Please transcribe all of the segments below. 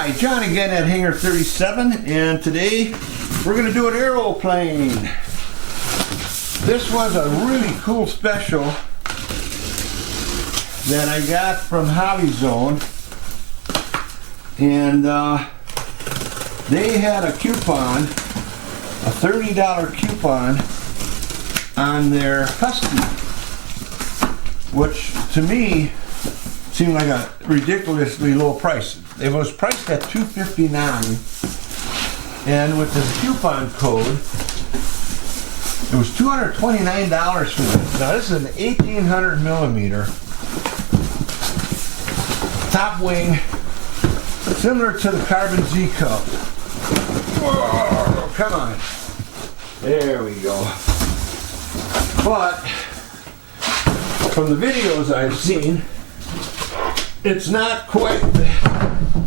Hi, John again at Hangar 37, and today we're going to do an aeroplane. This was a really cool special that I got from Hobby Zone, and they had a coupon, a $30 coupon on their Husky, which to me seemed like a ridiculously low price. It was priced at $259, and with this coupon code, it was $229 for this. Now this is an 1800 millimeter top wing, similar to the Carbon Z Cup. Whoa, come on. There we go. But from the videos I've seen, it's not quite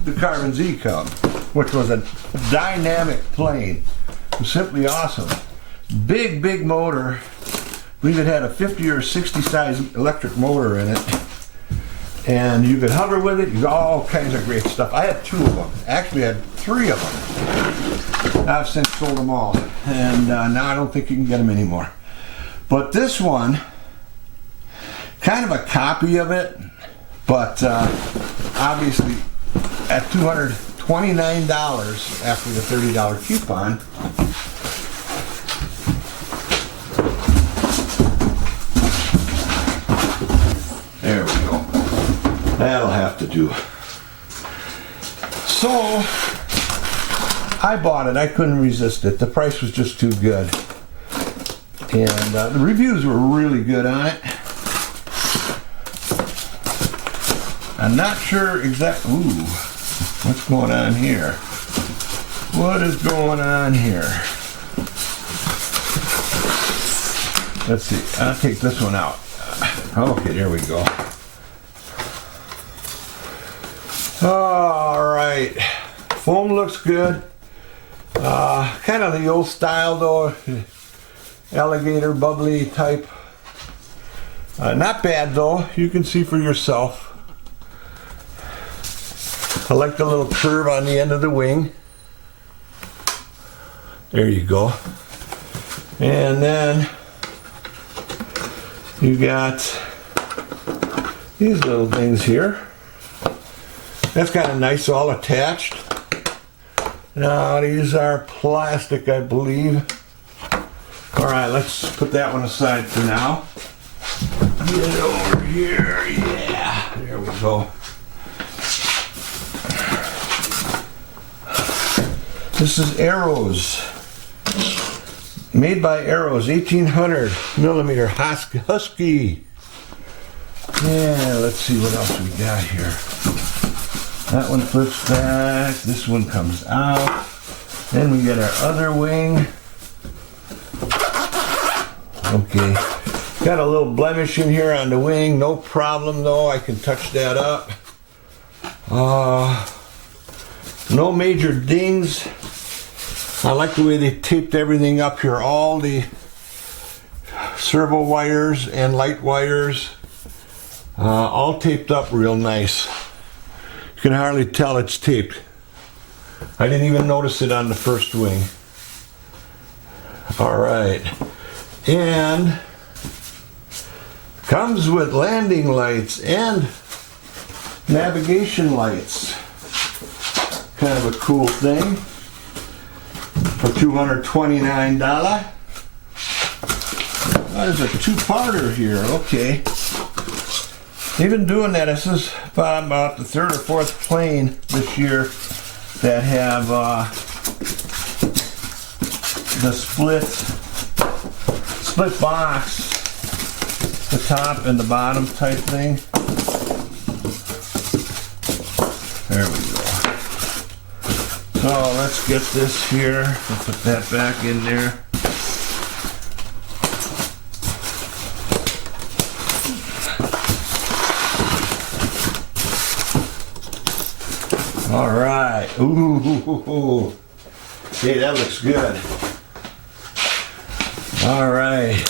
the Carbon Z Cup, which was a dynamic plane. It was simply awesome. Big motor. I believe it had a 50 or 60 size electric motor in it. And you could hover with it, you got all kinds of great stuff. I had 2 of them. Actually, I had 3 of them. I've since sold them all. And now I don't think you can get them anymore. But this one, kind of a copy of it, but obviously at $229 after the $30 coupon. There we go. That'll have to do. So I bought it. I couldn't resist it. The price was just too good. And the reviews were really good on it. I'm not sure exactly. Ooh, what's going on here? What is going on here? Let's see. I'll take this one out. Okay, there we go. All right. Foam looks good. Kind of the old style though. Alligator bubbly type. Not bad though. You can see for yourself. I like the little curve on the end of the wing. There you go. And then you got these little things here. That's kind of nice, all attached. Now these are plastic, I believe. All right, let's put that one aside for now. Get it over here. Yeah, there we go. This is Arrows, made by Arrows, 1800 millimeter Husky. Yeah, let's see what else we got here. That one flips back, this one comes out. Then we get our other wing. Okay, got a little blemish in here on the wing, no problem though, I can touch that up. No major dings. I like the way they taped everything up here. All the servo wires and light wires, all taped up real nice. You can hardly tell it's taped. I didn't even notice it on the first wing. All right. And comes with landing lights and navigation lights. Kind of a cool thing for $229. There's a 2-parter here. Okay, they've been doing that. This is about the 3rd or 4th plane this year that have the split box, the top and the bottom type thing. There we go. So let's get this here. We'll put that back in there. All right. Ooh. Hey, that looks good. All right.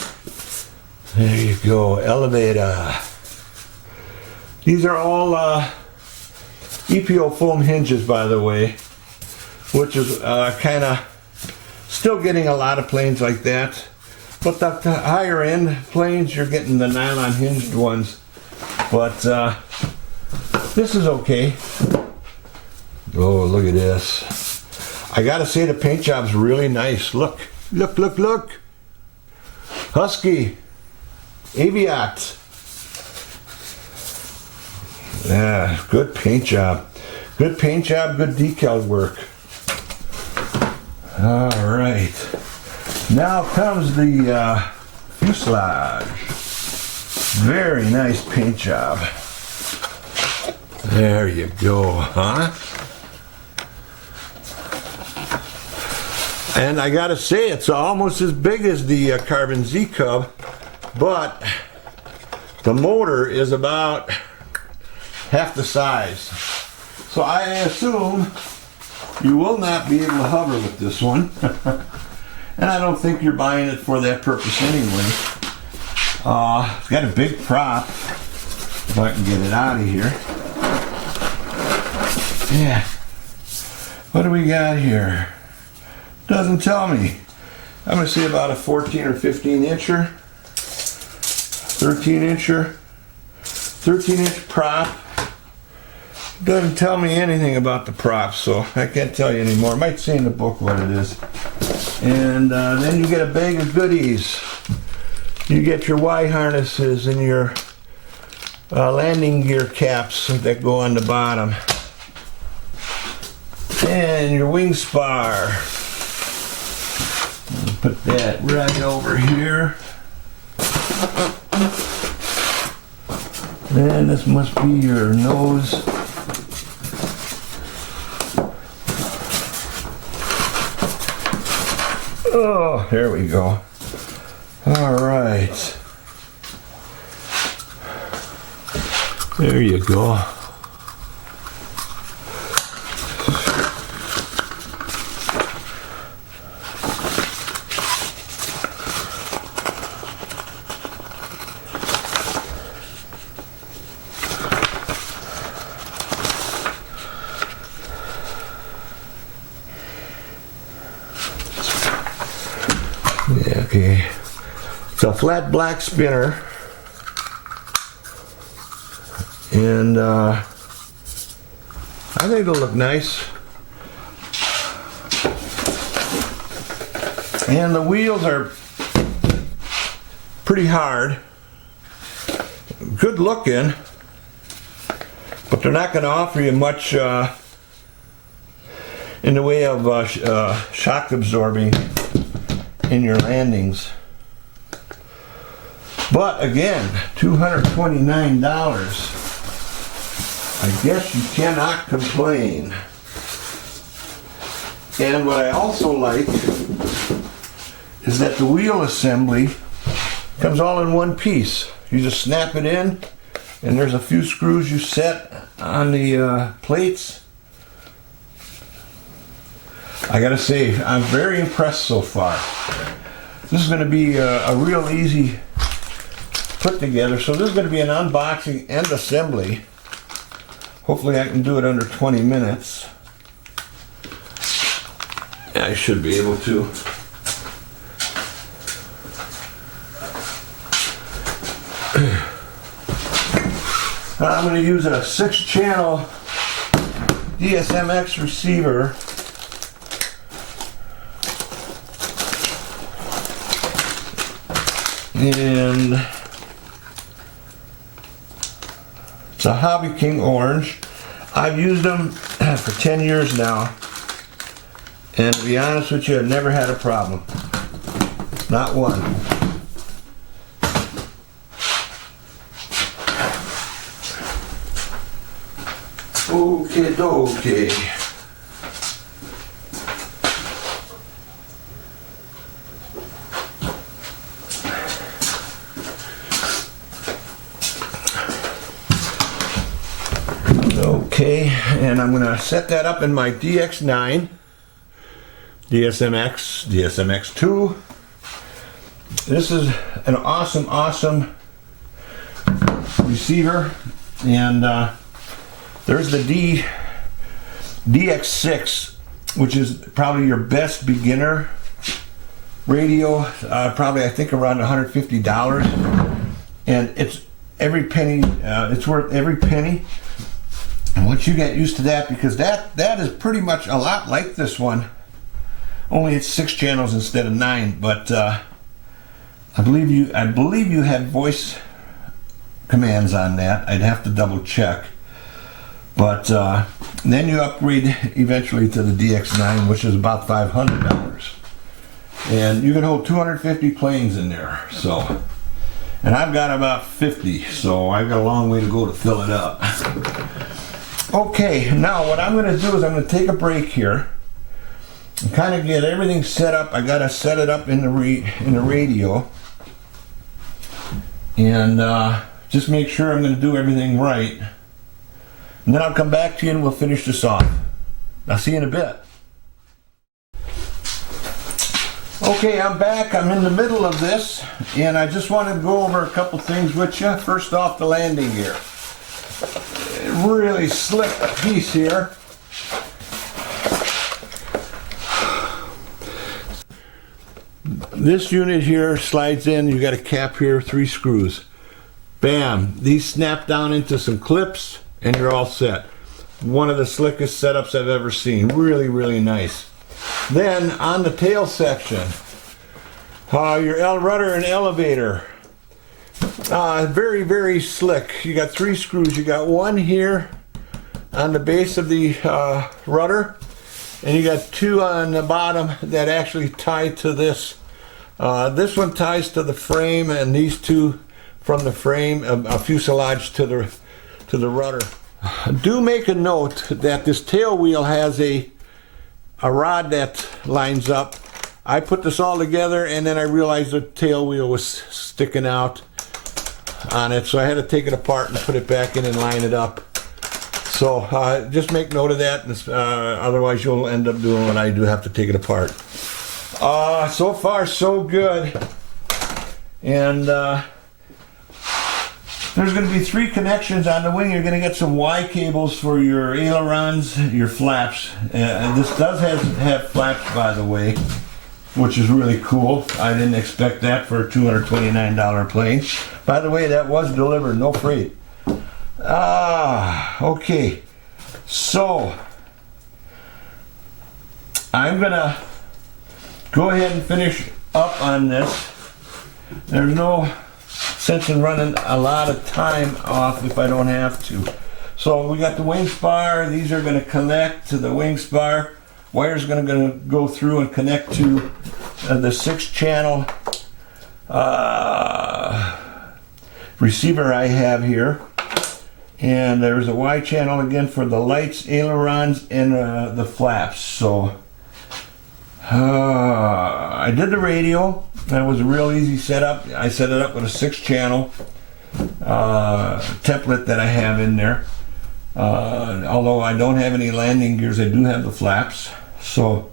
There you go. Elevator. These are all EPO foam hinges, by the way, which is kind of still getting a lot of planes like that. But the higher end planes, you're getting the nylon hinged ones. But this is okay. Oh, look at this. I gotta say the paint job's really nice. Look, look, look, look. Husky. Aviat. Yeah, good paint job. Good paint job, good decal work. All right. Now comes the fuselage. Very nice paint job. There you go, huh? And I gotta say, it's almost as big as the Carbon Z Cub, but the motor is about half the size. So I assume you will not be able to hover with this one. And I don't think you're buying it for that purpose anyway. It's got a big prop, if I can get it out of here. Yeah. What do we got here? Doesn't tell me. I'm going to say about a 14 or 15 incher. 13 incher. 13 inch prop. Doesn't tell me anything about the prop, so I can't tell you anymore. It might say in the book what it is. And then you get a bag of goodies. You get your Y harnesses and your landing gear caps that go on the bottom. And your wing spar. Put that right over here. And this must be your nose. Oh, there we go. All right. There you go. Yeah, okay. It's a flat black spinner. And I think it'll look nice. And the wheels are pretty hard. Good looking. But they're not going to offer you much in the way of shock absorbing in your landings. But again, $229. I guess you cannot complain. And what I also like is that the wheel assembly comes all in one piece. You just snap it in, and there's a few screws you set on the plates. I gotta say, I'm very impressed so far. This is gonna be a real easy put together. So this is gonna be an unboxing and assembly. Hopefully I can do it under 20 minutes. Yeah, I should be able to. I'm gonna use a 6-channel DSMX receiver. And it's a Hobby King orange. I've used them for 10 years now, and to be honest with you, I've never had a problem. Not one. Okay, okay. Okay, and I'm going to set that up in my DX9, DSMX, DSMX2. This is an awesome receiver, and there's the D DX6, which is probably your best beginner radio, probably I think around $150, and it's every penny. It's worth every penny. And once you get used to that, because that is pretty much a lot like this one, only it's 6 channels instead of 9. But I believe you have voice commands on that. I'd have to double check. But then you upgrade eventually to the DX9, which is about $500, and you can hold 250 planes in there. So, and I've got about 50, so I've got a long way to go to fill it up. Okay, now what I'm going to do is I'm going to take a break here and kind of get everything set up. I got to set it up in the radio, and just make sure I'm going to do everything right. And then I'll come back to you and we'll finish this off. I'll see you in a bit. Okay, I'm back. I'm in the middle of this, and I just wanted to go over a couple things with you. First off, the landing gear. Really slick piece here. This unit here slides in. You got a cap here, 3 screws. Bam! These snap down into some clips, and you're all set. One of the slickest setups I've ever seen. Really, really nice. Then on the tail section, your rudder and elevator. Very, very slick. You got 3 screws. You got one here on the base of the rudder, and you got 2 on the bottom that actually tie to this. This one ties to the frame, and these 2 from the frame, a fuselage to the rudder. Do make a note that this tail wheel has a rod that lines up. I put this all together, and then I realized the tail wheel was sticking out on it, so I had to take it apart and put it back in and line it up. So just make note of that, otherwise you'll end up doing what I do, have to take it apart. So far so good. And there's going to be 3 connections on the wing. You're going to get some Y cables for your ailerons, your flaps. And this does have flaps, by the way, which is really cool. I didn't expect that for a $229 plane. By the way, that was delivered, no freight. Okay. So, I'm going to go ahead and finish up on this. There's no sense in running a lot of time off if I don't have to. So we got the wing spar. These are going to connect to the wing spar. Wire's going to go through and connect to the 6-channel receiver I have here. And there's a Y channel again for the lights, ailerons, and the flaps. So I did the radio. That was a real easy setup. I set it up with a 6-channel template that I have in there. Although I don't have any landing gears, I do have the flaps. So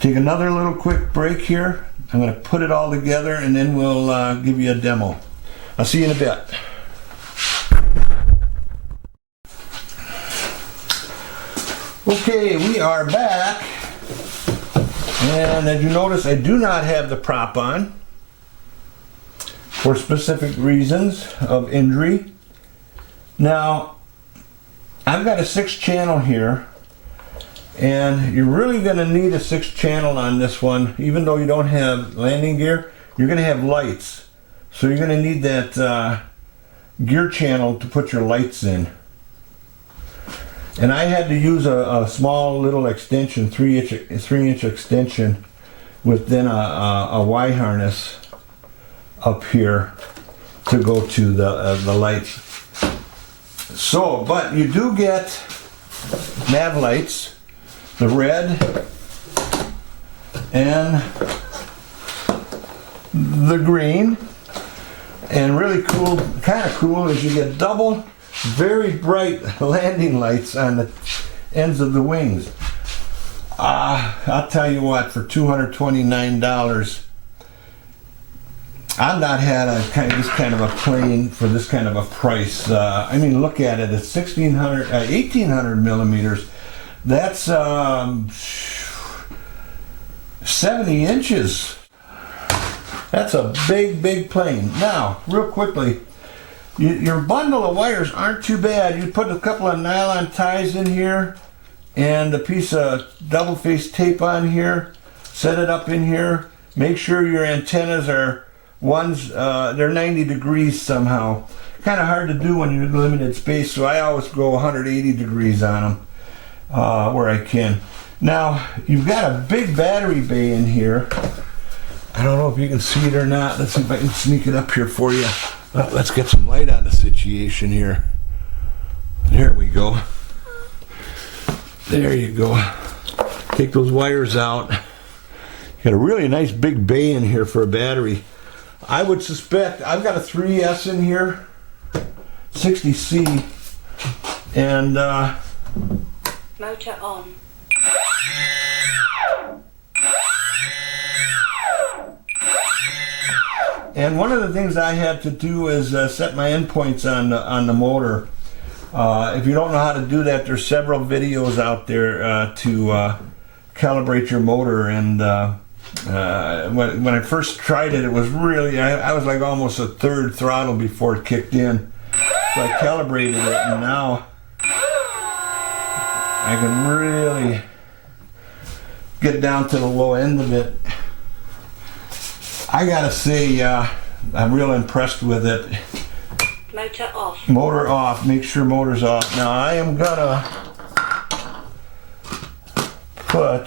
take another little quick break here. I'm going to put it all together, and then we'll give you a demo. I'll see you in a bit. Okay, we are back. And as you notice, I do not have the prop on for specific reasons of injury. Now, I've got a 6-channel here, and you're really going to need a 6-channel on this one. Even though you don't have landing gear, you're going to have lights. So you're going to need that gear channel to put your lights in. And I had to use a small little extension, 3-inch extension, with then a Y harness up here to go to the lights. So, but you do get nav lights, the red and the green, and really cool, kind of cool, is you get double very bright landing lights on the ends of the wings. I'll tell you what, for $229, I've not had this kind of a plane for this kind of a price. I mean, look at it. It's 1800 millimeters. That's 70 inches. That's a big plane. Now, real quickly, your bundle of wires aren't too bad. You put a couple of nylon ties in here and a piece of double-faced tape on here. Set it up in here. Make sure your antennas are they're 90 degrees somehow. Kind of hard to do when you're in limited space, so I always go 180 degrees on them where I can. Now, you've got a big battery bay in here. I don't know if you can see it or not. Let's see if I can sneak it up here for you. Let's get some light on the situation here. There we go. There you go. Take those wires out. Got a really nice big bay in here for a battery. I would suspect, I've got a 3S in here, 60C, and motor on. And one of the things I had to do is set my endpoints on the motor. If you don't know how to do that, there's several videos out there to calibrate your motor. And when I first tried it, it was really, I was like almost a third throttle before it kicked in. So I calibrated it, and now I can really get down to the low end of it. I gotta say, I'm real impressed with it. Motor off. Motor off. Make sure motor's off. Now I am gonna put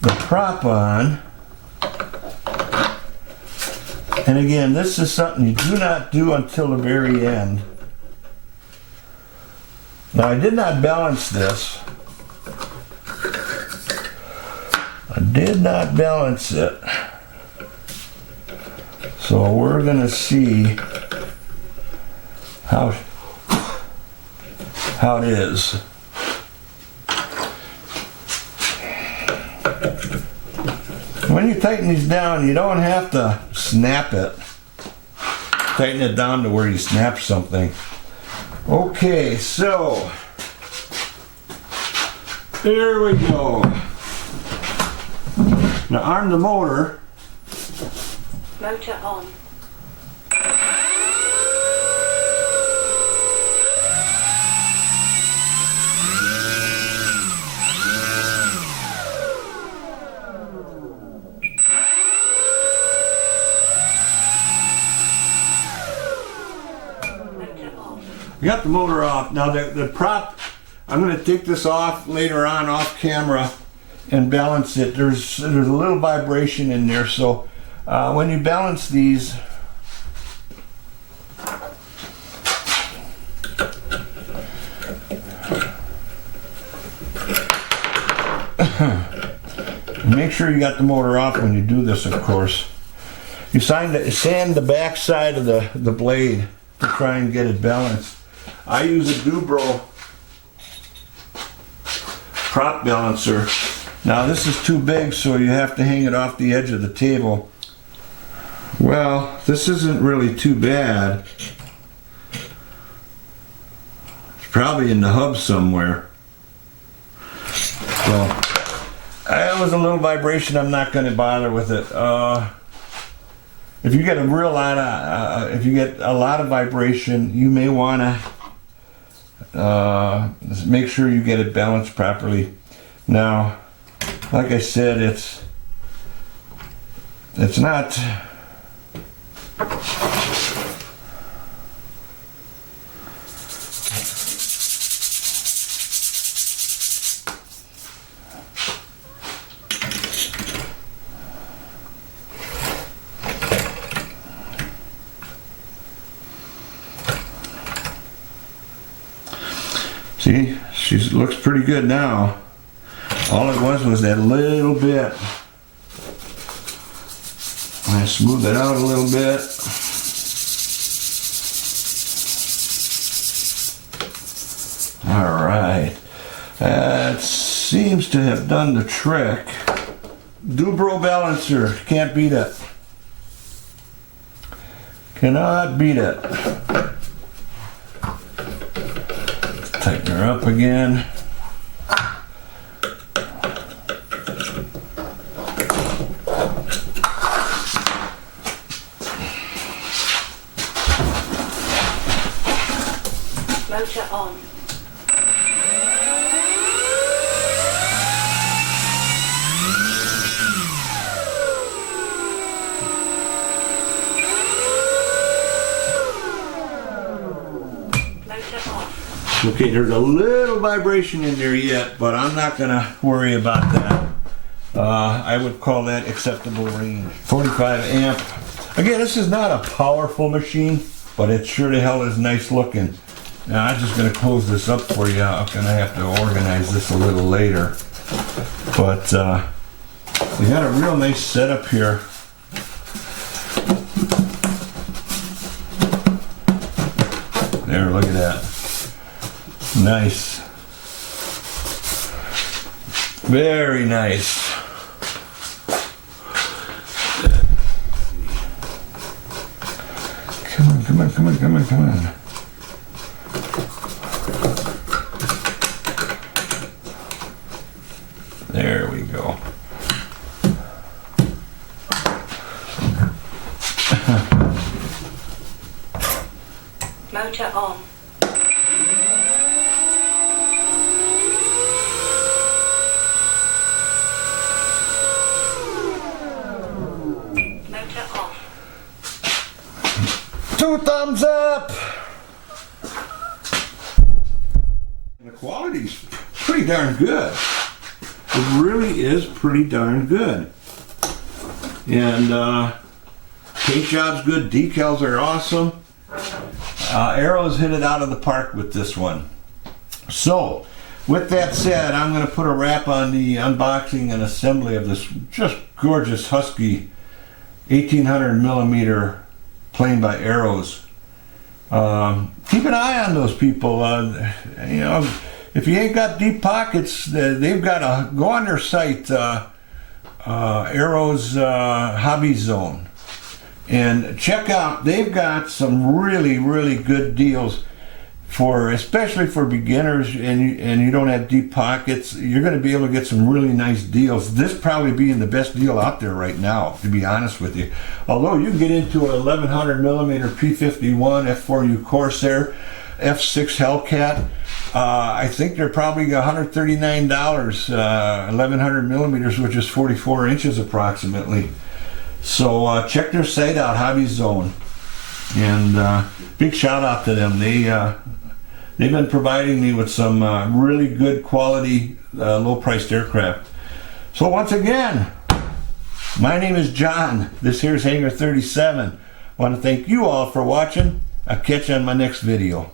the prop on. And again, this is something you do not do until the very end. Now I did not balance this. I did not balance it. So we're gonna see how it is. When you tighten these down, you don't have to snap it. Tighten it down to where you snap something. Okay, so there we go. Now arm the motor. Motor on. We got the motor off. Now the prop, I'm going to take this off later on off camera and balance it. There's a little vibration in there, so when you balance these, make sure you got the motor off when you do this, of course. You sand the back side of the blade to try and get it balanced. I use a Dubro prop balancer. Now this is too big, so you have to hang it off the edge of the table. Well, this isn't really too bad. It's probably in the hub somewhere. So, that was a little vibration. I'm not going to bother with it. If you get a lot of vibration, you may want to make sure you get it balanced properly. Now, like I said, it's not. See, she looks pretty good now. All it was that little bit. I smooth it out a little bit. All right, that seems to have done the trick. Dubro balancer, can't beat it. Cannot beat it. Tighten her up again. Okay, there's a little vibration in there yet, but I'm not gonna worry about that. I would call that acceptable range. 45 amp. Again, this is not a powerful machine, but it sure the hell is nice looking. Now I'm just gonna close this up for you. I'm gonna have to organize this a little later. But we got a real nice setup here. There, look at that. Nice. Very nice. Come on, come on, come on, come on, come on. There we go. Motor on. Motor off. 2 thumbs up. The quality's pretty darn good. It really is pretty darn good. And paint job's good. Decals are awesome. Arrows hit it out of the park with this one. So, with that said, I'm going to put a wrap on the unboxing and assembly of this just gorgeous Husky 1800 millimeter plane by Arrows. Keep an eye on those people. You know, if you ain't got deep pockets, they've got to go on their site, Arrows Hobby Zone, and check out. They've got some really, really good deals for, especially for beginners, and you don't have deep pockets. You're going to be able to get some really nice deals. This probably being the best deal out there right now, to be honest with you. Although you can get into an 1100 millimeter P51 F4U Corsair, F6 Hellcat. I think they're probably $139, 1100 millimeters, which is 44 inches approximately. So check their site out, Hobby Zone, and big shout out to them. They've been providing me with some really good quality, low-priced aircraft. So once again, my name is John. This here's Hangar 37. I want to thank you all for watching. I'll catch you on my next video.